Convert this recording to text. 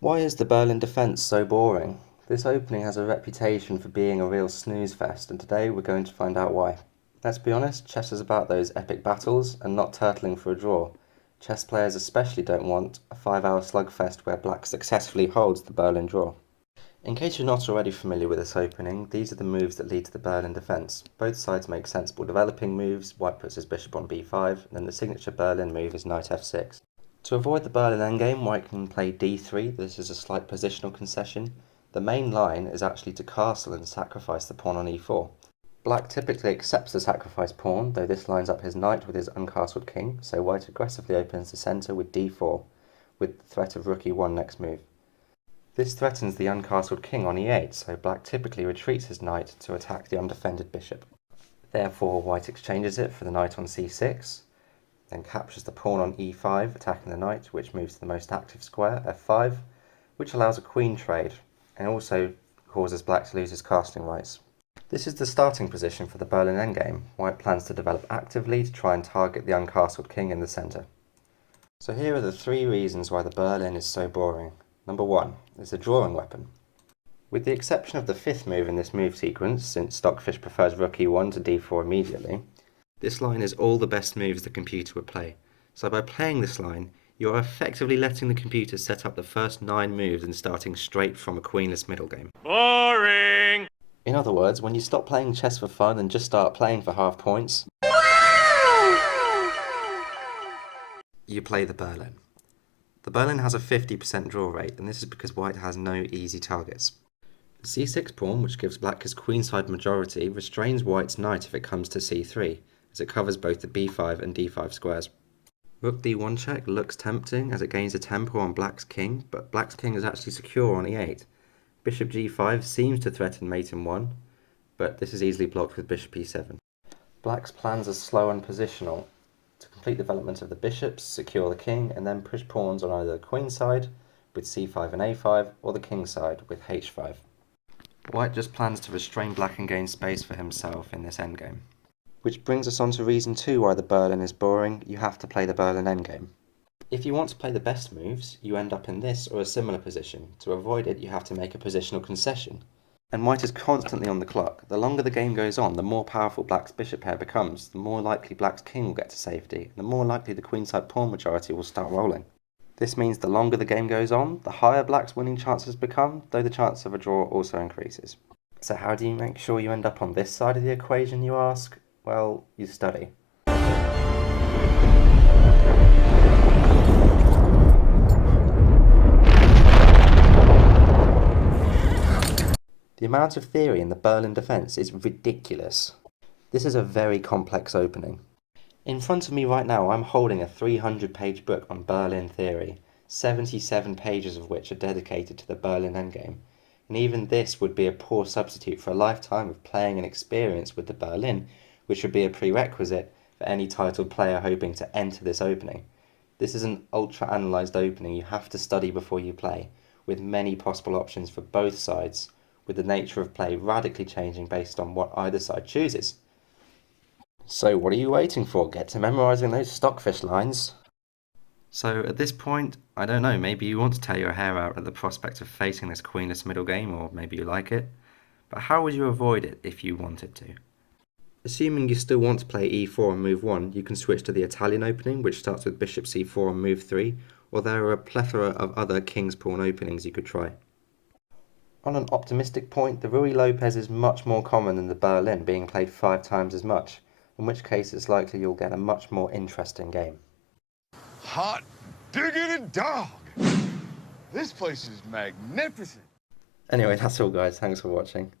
Why is the Berlin defence so boring? This opening has a reputation for being a real snooze fest, and today we're going to find out why. Let's be honest, chess is about those epic battles and not turtling for a draw. Chess players especially don't want a 5-hour slugfest where black successfully holds the Berlin draw. In case you're not already familiar with this opening, these are the moves that lead to the Berlin defence. Both sides make sensible developing moves, white puts his bishop on b5, and then the signature Berlin move is knight f6. To avoid the Berlin endgame, white can play d3. This is a slight positional concession. The main line is actually to castle and sacrifice the pawn on e4. Black typically accepts the sacrificed pawn, though this lines up his knight with his uncastled king, so white aggressively opens the centre with d4, with the threat of rook e1 next move. This threatens the uncastled king on e8, so black typically retreats his knight to attack the undefended bishop. Therefore, white exchanges it for the knight on c6, then captures the pawn on e5, attacking the knight, which moves to the most active square, f5, which allows a queen trade, and also causes black to lose his castling rights. This is the starting position for the Berlin endgame. White plans to develop actively to try and target the uncastled king in the centre. So here are the 3 reasons why the Berlin is so boring. Number 1, it's a drawing weapon. With the exception of the 5th move in this move sequence, since Stockfish prefers rook e1 to d4 immediately, this line is all the best moves the computer would play. So by playing this line, you are effectively letting the computer set up the first 9 moves and starting straight from a queenless middle game. Boring! In other words, when you stop playing chess for fun and just start playing for half points, you play the Berlin. The Berlin has a 50% draw rate, and this is because white has no easy targets. The c6 pawn, which gives black his queenside majority, restrains white's knight if it comes to c3, as it covers both the b5 and d5 squares. Rook d1 check looks tempting as it gains a tempo on black's king, but black's king is actually secure on e8. Bishop g5 seems to threaten mate in 1, but this is easily blocked with bishop e7. Black's plans are slow and positional, to complete development of the bishops, secure the king, and then push pawns on either the queen side with c5 and a5, or the king side with h5. White just plans to restrain black and gain space for himself in this endgame. Which brings us on to reason 2 why the Berlin is boring. You have to play the Berlin endgame. If you want to play the best moves, you end up in this or a similar position. To avoid it, you have to make a positional concession. And white is constantly on the clock. The longer the game goes on, the more powerful black's bishop pair becomes, the more likely black's king will get to safety, and the more likely the queenside pawn majority will start rolling. This means the longer the game goes on, the higher black's winning chances become, though the chance of a draw also increases. So how do you make sure you end up on this side of the equation, you ask? Well, you study. The amount of theory in the Berlin defence is ridiculous. This is a very complex opening. In front of me right now, I'm holding a 300-page book on Berlin theory, 77 pages of which are dedicated to the Berlin endgame, and even this would be a poor substitute for a lifetime of playing and experience with the Berlin, which would be a prerequisite for any titled player hoping to enter this opening. This is an ultra-analysed opening you have to study before you play, with many possible options for both sides, with the nature of play radically changing based on what either side chooses. So what are you waiting for? Get to memorising those Stockfish lines. So at this point, I don't know, maybe you want to tear your hair out at the prospect of facing this queenless middle game, or maybe you like it. But how would you avoid it if you wanted to? Assuming you still want to play e4 on move 1, you can switch to the Italian opening, which starts with bishop c4 on move 3, or there are a plethora of other king's pawn openings you could try. On an optimistic point, the Ruy Lopez is much more common than the Berlin, being played 5 times as much, in which case it's likely you'll get a much more interesting game. Hot diggity dog! This place is magnificent! Anyway, that's all guys, thanks for watching.